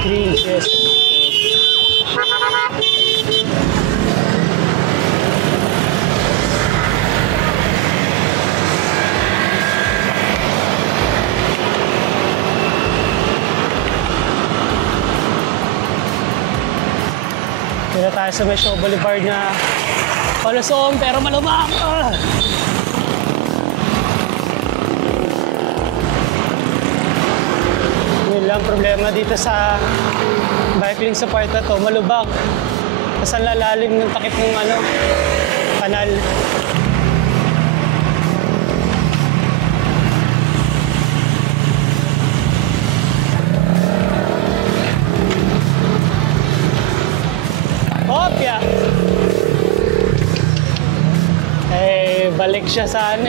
Green, yes. Dito tayo sa Mesho Boulevard na palusong pero malubak. Yun lang problema dito sa bike lane sa part na to, malubak. Kasi ang lalalim ng takip ng kanal. Kopya! Balik siya sa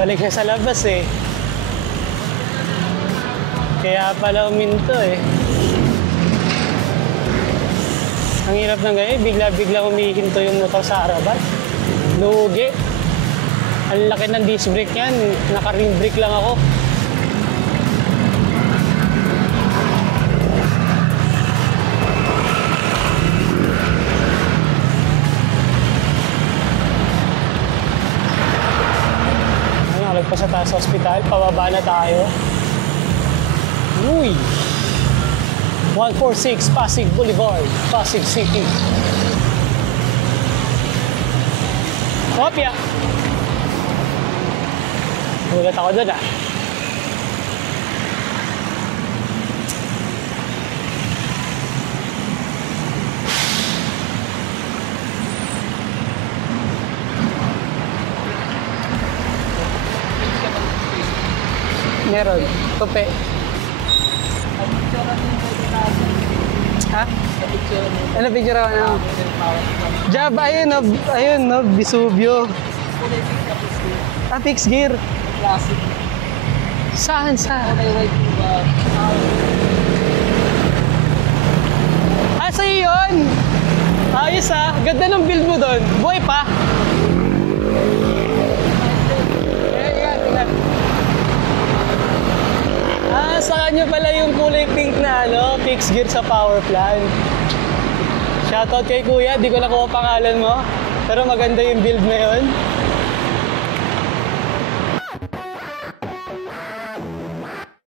balik siya sa labas kaya pala uminto Ang hirap ng ganyan, bigla-bigla humihinto yung motor sa harapan. Lugi. Ang laki ng disc brake yan, naka-ring brake lang ako. Pa sa taas sa ospital, pababa na tayo. Uy! 146 Pasig Boulevard, Pasig City. Kopya! Gulat ako doon Meron. Tupe. Ha? Ano picture ako na? Jab, ayun no, Vesuvio. Fixed gear. Classic. Saan? Sa'yo yun? Ayos ganda ng build mo doon. Buhay pa. Sa kanya pala yung kulay pink na fixed gear sa power plant. Shoutout kay Kuya, di ko nakuha pangalan mo. Pero maganda yung build na yun.